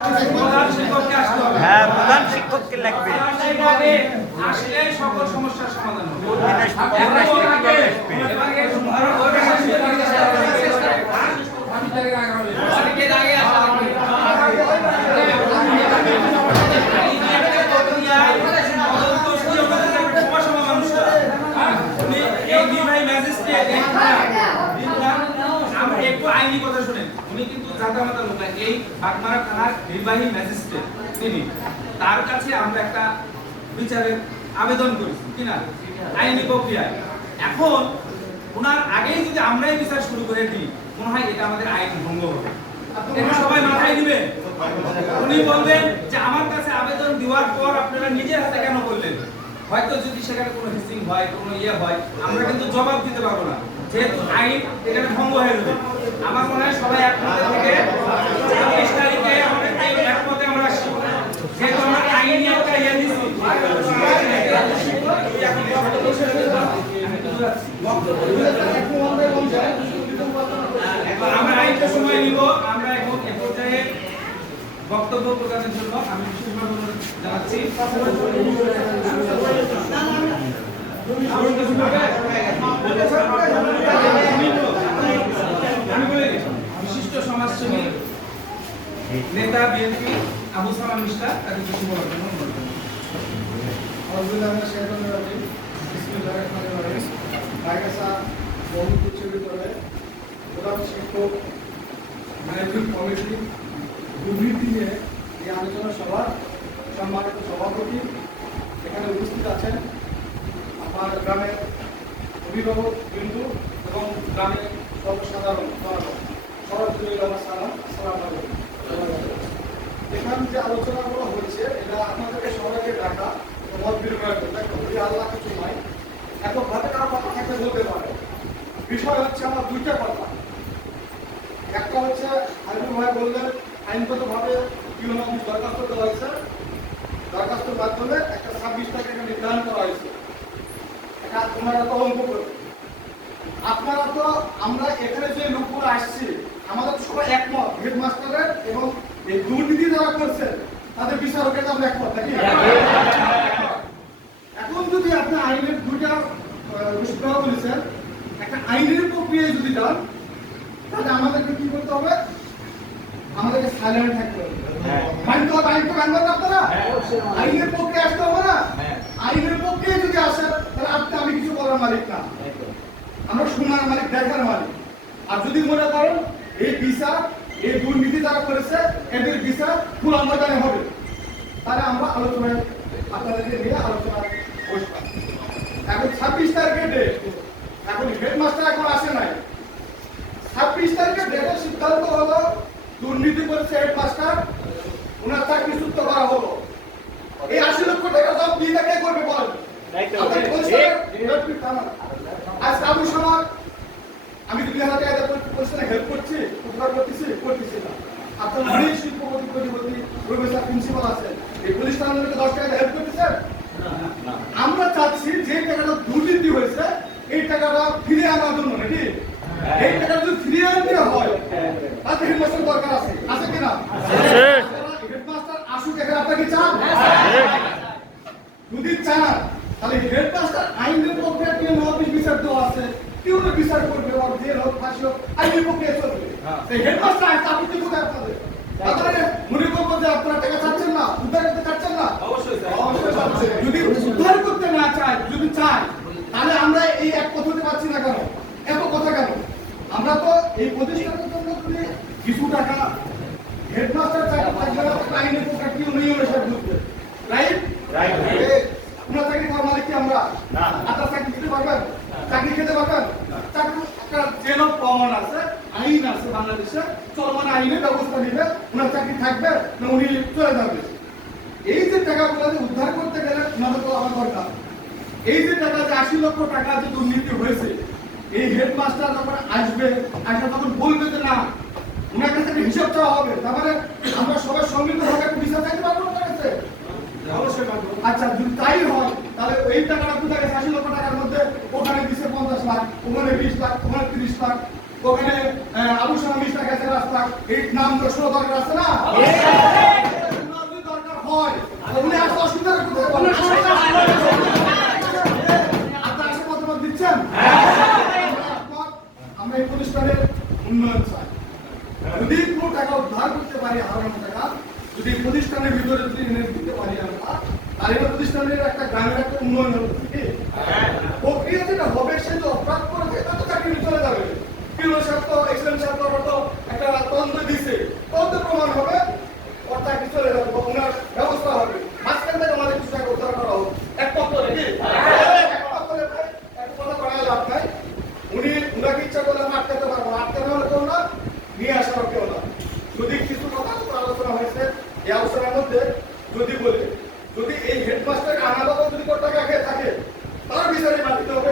হ্যাঁ, প্রধান শিক্ষককে লাগবে। আসলে সকল সমস্যার সমাধান একটু আইনি কথা শুনেন। উনি কিন্তু জাতামাতা লোক না, এই বাগমারা থানার নির্বাহী ম্যাজিস্ট্রেট তিনি। তার কাছে আমরা একটা বিচারের আবেদন করেছি কিনা আইনি প্রক্রিয়ায়। এখন ওনার আগেই যদি আমরাই বিচার শুরু করে দিই, মনে হয় এটা আমাদের আইন ভঙ্গ হবে। এটা সবাই মাথায় দিবেন। উনি বলবেন যে আমার কাছে আবেদন দেওয়ার পর আপনারা নিজের হাতে কেন করলেন। হয়তো যদি সেখানে কোনো হিসিং হয়, কোনো হয়, আমরা কিন্তু জবাব দিতে পারবো না, যেহেতু আইন এখানে ভঙ্গ হয়ে যাবে। আমার মনে হয় সবাই একমত থেকে 24 তারিখে আমাদের একমতে আমরা আসছি, যেহেতু আমরা আইনি একটা দিচ্ছি। আমরা আরেকটা সময় নিব। আমরা এখন এক পর্যায়ে বক্তব্য প্রদানের জন্য আমি বিশেষভাবে অনুরোধ জানাচ্ছি বিশিষ্ট সমাজসেবী নেতা বিএনপি আবু সালাম মিস্টার তাকে কিছু বলার জন্য অনুরোধ শিক্ষক ম্যানেজিং কমিটি দুর্নীতি নিয়ে এই আলোচনা সভা সম্মানিত সভাপতি এখানে উপস্থিত আছেন, আমার গ্রামের অভিভাবক বিন্দু এবং গ্রামের সর্বসাধারণ এখানে যে আলোচনাগুলো হচ্ছে এটা আপনাদেরকে সবাইকে ডাকা মত বিনিময় করতে আল্লাহ কিছু নয়, এত ভাবে কারো কথা থাকতে বলতে পারে। বিষয় হচ্ছে আমার দুইটা কথা। একটা হচ্ছে আইনুল ভাই বললেন আইনগতভাবে ইউনো অফিস দরখাস্ত দেওয়া হয়েছে, দরখাস্তের মাধ্যমে একটা 26 টাকা নির্ধারণ করা হয়েছে, এটা ওনারা তদন্ত করবে। আপনারা তো আমরা এখানে যে লোকগুলো আসছি আমাদের তো সবাই একমত, হেডমাস্টারের এবং এই দুর্নীতি যারা করছেন তাদের বিচারকের আমরা একমত নাকি? এখন যদি আপনি আইনের দুইটা বিষয় বলেছেন, একটা আইনের প্রক্রিয়ায় যদি যান তাহলে আমাদেরকে কি করতে হবে? আমাদেরকে সাইলেন্ট থাকতে হবে। মানতে হবে, আইন তো মানবেন না আপনারা? আইনের পক্ষে আসতে হবে না? আইনের পক্ষে যদি আসেন তাহলে আপনি আমি কিছু বলার মালিক না, আমরা শোনার মালিক, দেখার মালিক। আর যদি মনে করেন এই বিচার এই দুর্নীতি যারা করেছে এদের বিচার খোলা ময়দানে হবে, তাহলে আমরা আলোচনায় আপনাদেরকে নিয়ে আলোচনায় বসবো। এখন 26 তারিখে ডেট, এখন হেডমাস্টার এখন আসে নাই। 26 তারিখে ডেটের সিদ্ধান্ত হলো দুর্নীতি করেছে হেডমাস্টার, ওনার চাকরিচ্যুত করা হলো। এই 80 লক্ষ টাকা দাম দিয়ে কে করবে বলেন? আজ আবু সমাজ আমি 2000 টাকা পরিশ্রমে হেল্প করছি, উপকার করতেছি না। আপনার অনেক শিল্পপতি প্রতিপতি প্রফেসর প্রিন্সিপাল আছেন, এই পুলিশ থানাকে 10 টাকা হেল্প করতেছেন। আমরা চাচ্ছি যে টাকাটা দুর্নীতি হয়েছে এই টাকাটা ফিরে আনার জন্য নাকি? এই টাকা যদি ফিরিয়ে আনতে হয় তাতে হেডমাস্টার দরকার আছে, আছে কিনা? হেডমাস্টার আসুক এখানে, আপনাকে চান? যদি চান তাহলে হেডমাস্টার আইনের পক্ষে কেউ অফিস বিচার দেওয়া আছে, কেউ বিচার করবে, ওর জেল হোক ফাঁসি হোক আইনের পক্ষে চলবে। এই হেডমাস্টার একটা আপত্তি কোথায় আপনাদের? আপনারা মনে করবো যে আপনারা টাকা চাচ্ছেন না, উদ্ধার করতে চাচ্ছেন না? অবশ্যই যদি উদ্ধার করতে না চায়, যদি চায় তাহলে আমরা এই এক কথাতে পাচ্ছি না কেন? এত কথা কেন? আমরা তো এই প্রতিষ্ঠানের জন্য যদি কিছু টাকা হেডমাস্টার চাকরি থাকবে না, আইনের পক্ষে কেউ নেই হলে সব বুঝবে, রাইট? আপনার চাকরি খাওয়ার মালিক কি আমরা? আপনার চাকরি খেতে পারবেন? চাকরি খেতে পারবেন? চাকরি একটা জেল অফ কমন আছে, আইন আছে বাংলাদেশে, চলমান আইনের ব্যবস্থা নিবে, ওনার চাকরি থাকবে না উনি চলে যাবে। এই যে টাকাগুলো যে উদ্ধার করতে গেলে ওনাদের তো আমার দরকার। এই যে টাকা যে 80 লক্ষ টাকা যে দুর্নীতি হয়েছে, এই হেডমাস্টার যখন আসবে তখন বলবে যে না ওনার কাছে হিসাব চাওয়া হবে, তারপরে আমরা সবাই সম্মিলিতভাবে বিচার চাইতে পারবো না কাছে। আচ্ছা যদি তাই হয় তাহলে এই টাকাটা কোথায়? 80 লক্ষ টাকার মধ্যে ওখানে দিচ্ছে 50 লাখ, ওখানে 20 লাখ, ওখানে 30 লাখ, ওখানে আবু সালাম 20 টাকা আছে রাস্তা, এই নাম তো শোনা দরকার আছে না? টাকা যদি প্রতিষ্ঠানের ভিতরে যদি এনে দিতে পারি আমরা, তাহলে প্রতিষ্ঠানের একটা গ্রামের একটা উন্নয়ন হবে। প্রক্রিয়া যেটা হবে, সে তো অপরাধ করে থাকে তার তো চাকরি চলে যাবে। পিওর সাহেব তো এক্সিলেন্ট সাহেব তো একটা তদন্ত দিচ্ছে, তদন্ত প্রমাণ হবে, ওর চাকরি চলে যাবে বা ওনার ব্যবস্থা হবে। মাঝখান থেকে আমাদের কিছু টাকা উদ্ধার করা হোক এক পক্ষ নাকি এক পক্ষ এক কথা করা লাভ নাই। উনাকে ইচ্ছা করলে আমরা আটকাতে পারবো না, আটকাতে হলে কেউ না, নিয়ে আসার কেউ না। যদি কিছু কথা আলোচনা হয়েছে এই আলোচনার মধ্যে, যদি বলে যদি এই হেডমাস্টারকে আনাবাবু যদি কোটি টাকা খেয়ে থাকে, তার বিচারে মাটিতে হবে,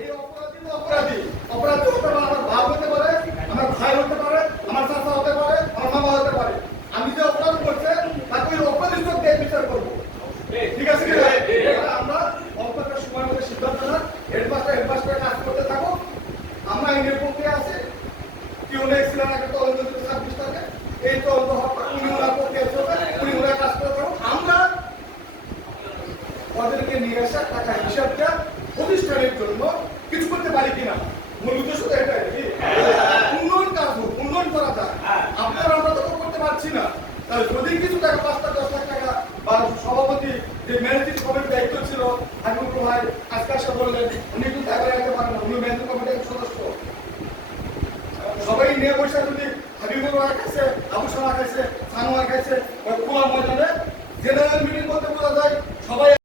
এই অপরাধী তো অপরাধী, অপরাধী হতে পারে আমার বাপ হতে পারে, আমার ভাই হতে পারে, আমার চাচা হতে পারে, আমার মামা হতে পারে। আমি যে অপরাধ করছে তাকে ওই অপরাধী দিয়ে বিচার করবো। ঠিক আছে কি আমরা অল্পটা সময়ের মধ্যে সিদ্ধান্ত না, হেডমাস্টার কাজ করতে থাকো। আমরা আইনের প্রক্রিয়া আছে, কেউ নেছিলেন একটা তদন্ত 26 টাকা, এই তদন্ত উনি ওনার প্রক্রিয়া চলবে, উনি ওনার কাজ করে থাকুন। আমরা ওদেরকে নিয়ে আসা টাকা হিসাবটা প্রতিষ্ঠানের জন্য কিছু করতে পারি কিনা, মূল উদ্দেশ্য তো এটাই কি উন্নয়ন কাজ হোক, উন্নয়ন করা যায়। আপনারা আমরা তো করতে পারছি না, তাহলে যদি কিছু টাকা 5 লাখ 10 লাখ টাকা বা সভাপতি যে ম্যানেজিং কমিটির দায়িত্ব ছিল হাবিবুর ভাই আজকে আসা বললেন, উনি কিন্তু টাকা রাখতে পারেন না, উনি ম্যানেজিং কমিটির সদস্য। সবাই নিয়ে বসে যদি হাবিবুর ভাইয়ের কাছে, আবু সালার কাছে, সানোয়ার কাছে, খোলা ময়দানে জেনারেল মিটিং করতে বলা যায়, সবাই